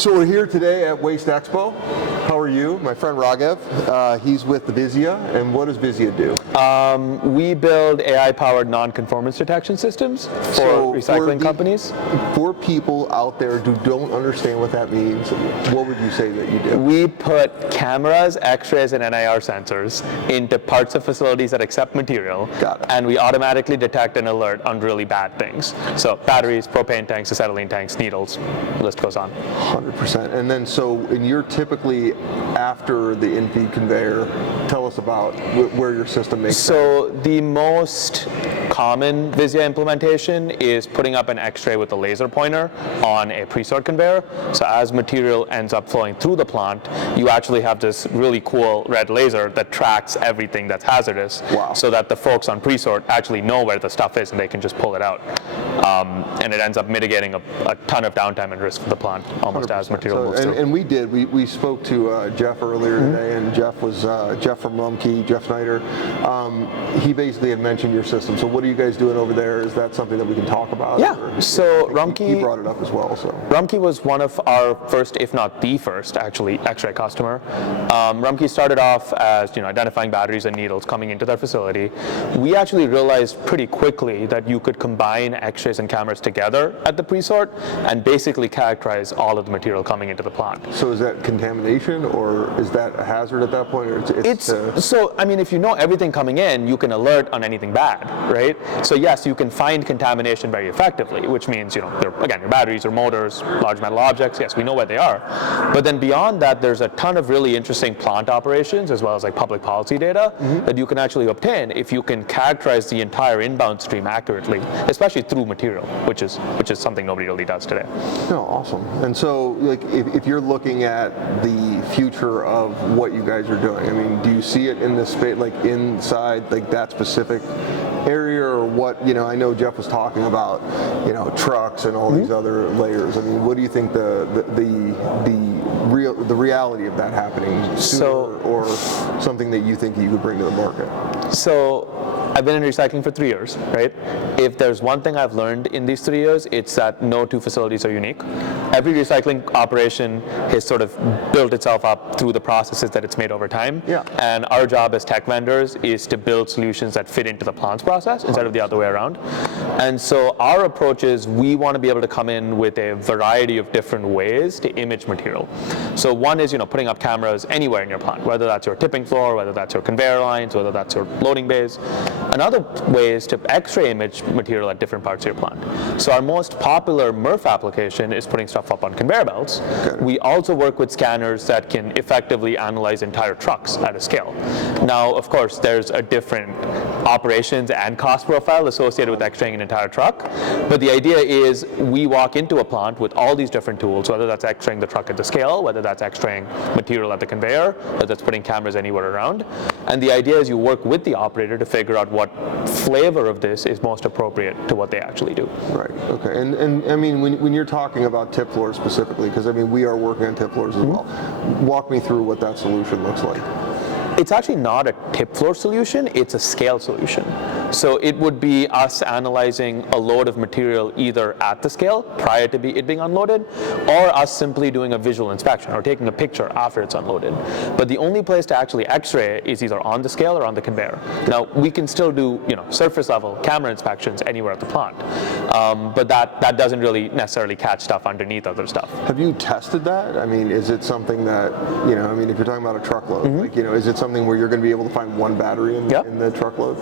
So we're here today at WasteExpo. How are you? My friend Raghav, he's with Visia, and what does Visia do? We build AI-powered non-conformance detection systems for recycling companies. For people out there who don't understand what that means, what would you say that you do? We put cameras, X-rays, and NIR sensors into parts of facilities that accept material, and we automatically detect and alert on really bad things. So batteries, propane tanks, acetylene tanks, needles, the list goes on. 100%. And then and you're typically after the in-feed conveyor. Tell us about where your system makes sense. So the most common Visia implementation is putting up an X-ray with a laser pointer on a pre-sort conveyor. So as material ends up flowing through the plant, you actually have this really cool red laser that tracks everything that's hazardous. Wow. So that the folks on pre-sort actually know where the stuff is and they can just pull it out. And it ends up mitigating a ton of downtime and risk for the plant almost 100%. as material moves through. And we spoke to Jeff earlier today, and Jeff was Jeff from Rumkey, Jeff Snyder. He basically had mentioned your system. So what are you guys doing over there? Is that something that we can talk about? Yeah. So Rumkey, he brought it up as well. So Rumkey was one of our first, if not the first, actually X-ray customer. Rumkey started off as identifying batteries and needles coming into their facility. We actually realized pretty quickly that you could combine X-rays and cameras together at the pre-sort and basically characterize all of the material coming into the plant. So is that contamination, or is that a hazard at that point? Or so I mean, if you know everything coming in, you can alert on anything bad, right? So yes, you can find contamination very effectively, which means again, your batteries or motors, large metal objects. Yes, we know where they are. But then beyond that, there's a ton of really interesting plant operations as well as like public policy data that you can actually obtain if you can characterize the entire inbound stream accurately, especially through material, which is something nobody really does today. No, awesome. And so, like, if you're looking at the future of what you guys are doing, I mean, do you see it in this space, like inside, like that specific area, or what? I know Jeff was talking about, trucks and all these other layers. I mean, what do you think the reality of that happening sooner, or something that you think you could bring to the market? So I've been in recycling for 3 years, right? If there's one thing I've learned in these 3 years, it's that no two facilities are unique. Every recycling operation has sort of built itself up through the processes that it's made over time. Yeah. And our job as tech vendors is to build solutions that fit into the plant's process instead of the other way around. And so our approach is we want to be able to come in with a variety of different ways to image material. So one is, putting up cameras anywhere in your plant, whether that's your tipping floor, whether that's your conveyor lines, whether that's your loading bays. Another way is to X-ray image material at different parts of your plant. So our most popular MRF application is putting stuff up on conveyor belts. Okay. We also work with scanners that can effectively analyze entire trucks at a scale. Now, of course, there's a different operations and cost profile associated with X-raying an entire truck, but the idea is we walk into a plant with all these different tools, whether that's X-raying the truck at the scale, whether that's X-raying material at the conveyor, whether that's putting cameras anywhere around. And the idea is you work with the operator to figure out what flavor of this is most appropriate to what they actually do. Right. Okay. And I mean, when you're talking about tip floors specifically, because I mean we are working on tip floors as well. Walk me through what that solution looks like. It's actually not a tip floor solution, it's a scale solution. So it would be us analyzing a load of material either at the scale prior to it being unloaded, or us simply doing a visual inspection or taking a picture after it's unloaded. But the only place to actually X-ray is either on the scale or on the conveyor. Now we can still do surface level camera inspections anywhere at the plant, but that doesn't really necessarily catch stuff underneath other stuff. Have you tested that? I mean, is it something that I mean, if you're talking about a truckload, is it something where you're going to be able to find one battery in the truckload?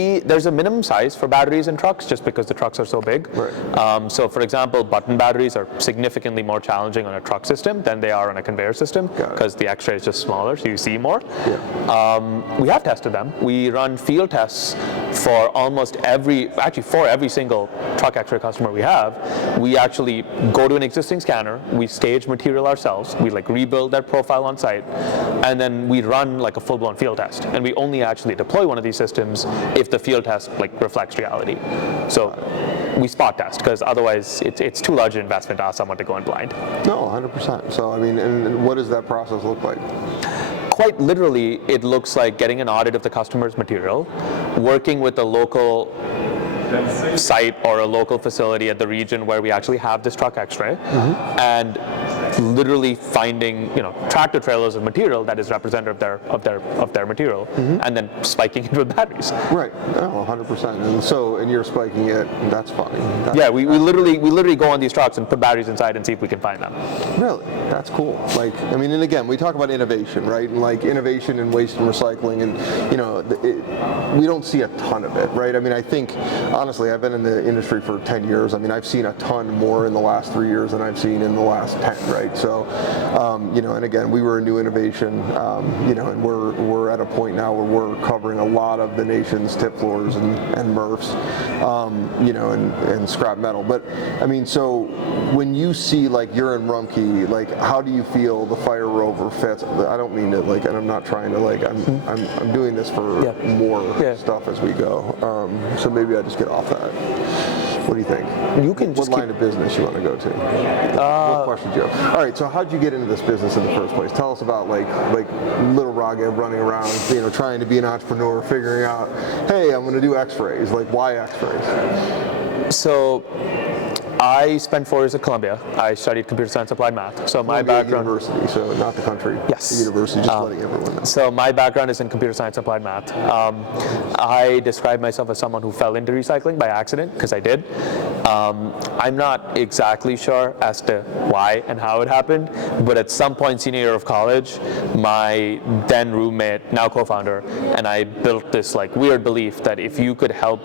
There's a minimum size for batteries in trucks just because the trucks are so big. Right. So for example, button batteries are significantly more challenging on a truck system than they are on a conveyor system because the X-ray is just smaller, so you see more. Yeah. We have tested them. We run field tests for for every single truck X-ray customer we have. We actually go to an existing scanner, we stage material ourselves, we rebuild that profile on site, and then we run like a full-blown field test. And we only actually deploy one of these systems if the field test reflects reality. So we spot test because otherwise it's too large an investment to ask someone to go in blind. No, 100%. So I mean, and what does that process look like? Quite literally, it looks like getting an audit of the customer's material, working with a local site or a local facility at the region where we actually have this truck X-ray, and literally finding tractor trailers of material that is representative of their material, and then spiking it with batteries. Right. Oh, 100%. And you're spiking it. That's fine. We literally go on these trucks and put batteries inside and see if we can find them. Really? That's cool. And again, we talk about innovation, right? And innovation in waste and recycling, and we don't see a ton of it, right? I think, honestly, I've been in the industry for 10 years. I've seen a ton more in the last 3 years than I've seen in the last 10, right? So, and again, we were a new innovation, and we're at a point now where we're covering a lot of the nation's tip floors and MRFs, and scrap metal. But, so when you see, you're in Rumpke, how do you feel the Fire Rover fits? I don't mean to, and I'm not trying to, I'm doing this for more stuff as we go. So maybe I just get off that. What do you think? You can just what line of business you want to go to? What questions do you have? All right, so how'd you get into this business in the first place? Tell us about little Raghav running around, trying to be an entrepreneur, figuring out, hey, I'm going to do X-rays. Why X-rays? So I spent 4 years at Columbia. I studied computer science applied math. So my background, university, so not the country. Yes. The university, just letting everyone know. So my background is in computer science applied math. I describe myself as someone who fell into recycling by accident, because I did. I'm not exactly sure as to why and how it happened, but at some point senior year of college, my then roommate, now co-founder, and I built this weird belief that if you could help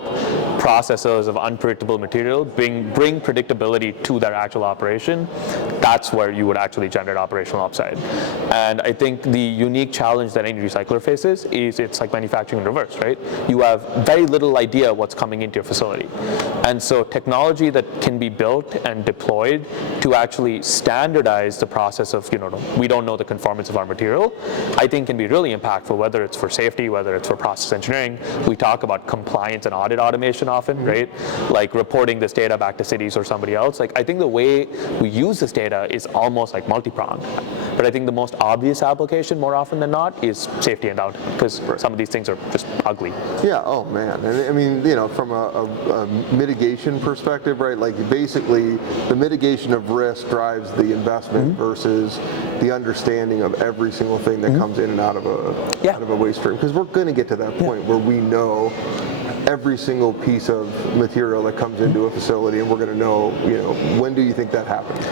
processors of unpredictable material bring predictability to their actual operation, that's where you would actually generate operational upside. And I think the unique challenge that any recycler faces is it's like manufacturing in reverse, right? You have very little idea what's coming into your facility. And so technology that can be built and deployed to actually standardize the process of, we don't know the conformance of our material, I think can be really impactful, whether it's for safety, whether it's for process engineering. We talk about compliance and audit automation often, right? Reporting this data back to cities or somebody else. I think the way we use this data is almost multi-pronged. But I think the most obvious application, more often than not, is safety and out, because some of these things are just ugly. Yeah. Oh man. And from a mitigation perspective, right? Basically, the mitigation of risk drives the investment versus the understanding of every single thing that comes in and out of a waste stream. Because we're going to get to that point where we know every single piece of material that comes into a facility, and we're going to know, when do you think that happens?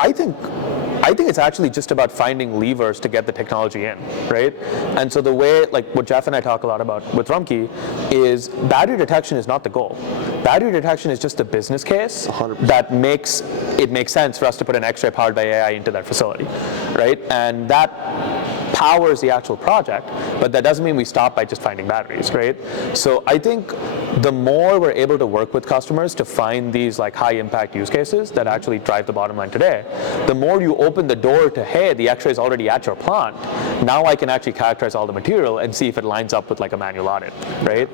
I think it's actually just about finding levers to get the technology in, right? And so the way, what Jeff and I talk a lot about with Rumpke, is battery detection is not the goal. Battery detection is just a business case 100%. that makes sense for us to put an X-ray powered by AI into that facility, right? And that powers the actual project, but that doesn't mean we stop by just finding batteries, right? So I think the more we're able to work with customers to find these high impact use cases that actually drive the bottom line today, the more you open the door to, hey, the X-ray is already at your plant. Now I can actually characterize all the material and see if it lines up with a manual audit, right?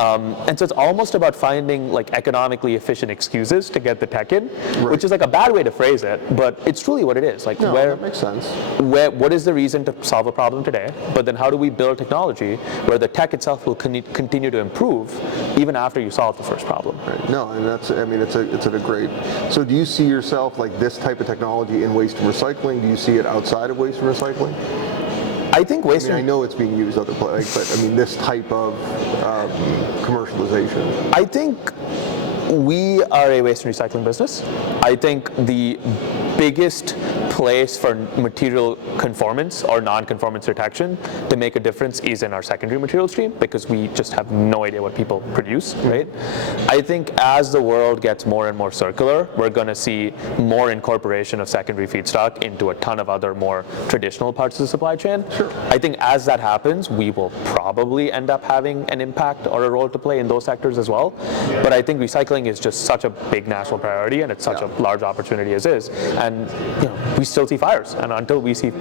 And so it's almost about finding economically efficient excuses to get the tech in, which is a bad way to phrase it, but it's truly what it is. That makes sense. What is the reason to solve a problem today? But then how do we build technology where the tech itself will continue to improve even after you solve the first problem? Right. No, and that's, it's a great. So do you see yourself this type of technology in waste and recycling? Do you see it outside of waste and recycling? I think waste. I know it's being used other places, but this type of commercialization. I think we are a waste and recycling business. I think the biggest place for material conformance or non-conformance detection to make a difference is in our secondary material stream, because we just have no idea what people produce, right? I think as the world gets more and more circular, we're going to see more incorporation of secondary feedstock into a ton of other more traditional parts of the supply chain. Sure. I think as that happens, we will probably end up having an impact or a role to play in those sectors as well. But I think recycling is just such a big national priority, and it's such a large opportunity as is. And we still see fires, and until we see,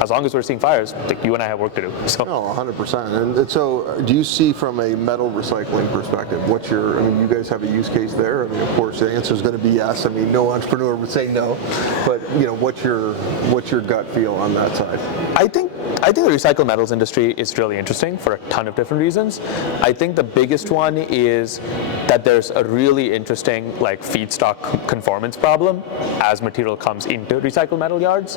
as long as we're seeing fires, you and I have work to do. So. No, 100%. And so, do you see from a metal recycling perspective, what's your? You guys have a use case there. Of course, the answer is going to be yes. No entrepreneur would say no. But what's your gut feel on that side? I think I think the recycled metals industry is really interesting for a ton of different reasons. I think the biggest one is that there's a really interesting like feedstock conformance problem as material comes into recycled metal yards,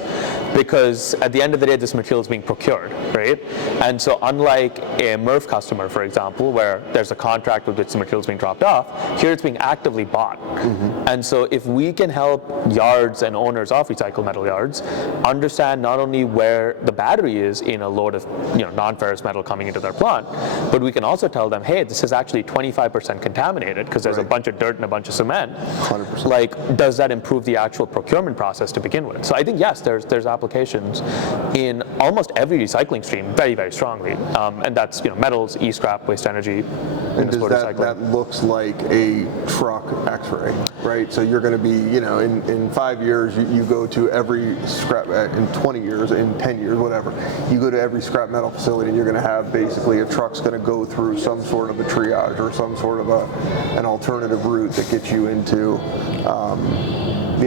because at the end of the day, this material is being procured, right? And so unlike a MRF customer, for example, where there's a contract with which the material is being dropped off, here it's being actively bought. And so if we can help yards and owners of recycled metal yards understand not only where the battery is in a load of non-ferrous metal coming into their plant, but we can also tell them, hey, this is actually 25% contaminated because there's a bunch of dirt and a bunch of cement. 100%. Like, does that improve the actual procurement process to begin with? So I think yes, there's applications in almost every recycling stream very, very strongly, and that's metals, e-scrap, waste energy, and does that looks like a truck X-ray, right? So you're going to be, in 5 years, you go to every scrap, in 20 years, in 10 years, whatever, you go to every scrap metal facility and you're going to have basically a truck's going to go through some sort of a triage or some sort of an alternative route that gets you into,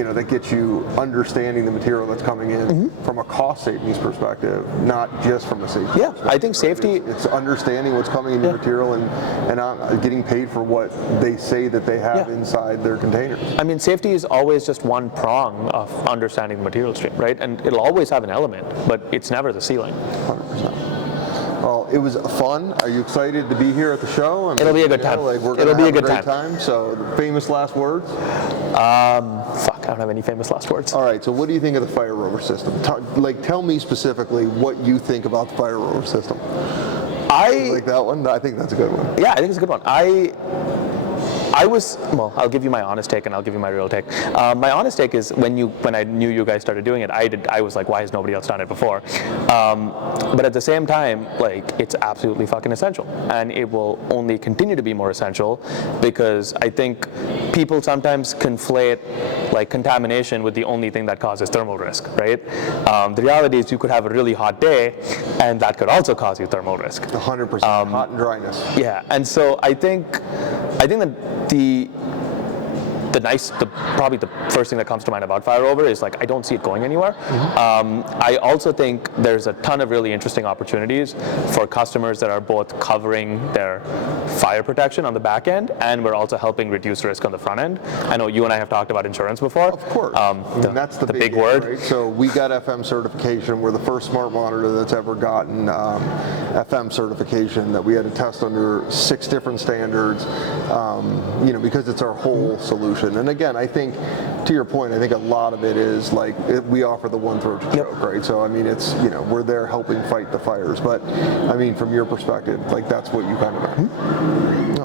that gets you understanding the material that's coming in from a cost savings perspective, not just from a safety perspective. I think safety... It's understanding what's coming in your material and getting paid for what they say that they have inside their containers. I mean, safety is always just one prong of understanding the material stream, right? And it'll always have an element, but it's never the ceiling. 100%. Well, it was fun. Are you excited to be here at the show? I mean, it'll be a good time. It'll be a good time. So, famous last words? I don't have any famous last words. All right. So, what do you think of the Fire Rover system? Tell me specifically what you think about the Fire Rover system. You like that one? I think that's a good one. Yeah, I think it's a good one. I'll give you my honest take and I'll give you my real take. My honest take is when I knew you guys started doing it, I was like, why has nobody else done it before? But at the same time, it's absolutely fucking essential, and it will only continue to be more essential because I think people sometimes conflate contamination with the only thing that causes thermal risk, right? The reality is you could have a really hot day and that could also cause you thermal risk. 100%. Hot and dryness. Yeah, and so I think that probably the first thing that comes to mind about Fire Rover is I don't see it going anywhere. I also think there's a ton of really interesting opportunities for customers that are both covering their fire protection on the back end, and we're also helping reduce risk on the front end. I know you and I have talked about insurance before. Of course. That's the big word. Right? So we got FM certification. We're the first smart monitor that's ever gotten FM certification that we had to test under 6 different standards, because it's our whole solution. And again, I think, to your point, I think a lot of it is we offer the one throat to choke, right? So I mean, it's we're there helping fight the fires. But I mean, from your perspective, that's what you kind of know.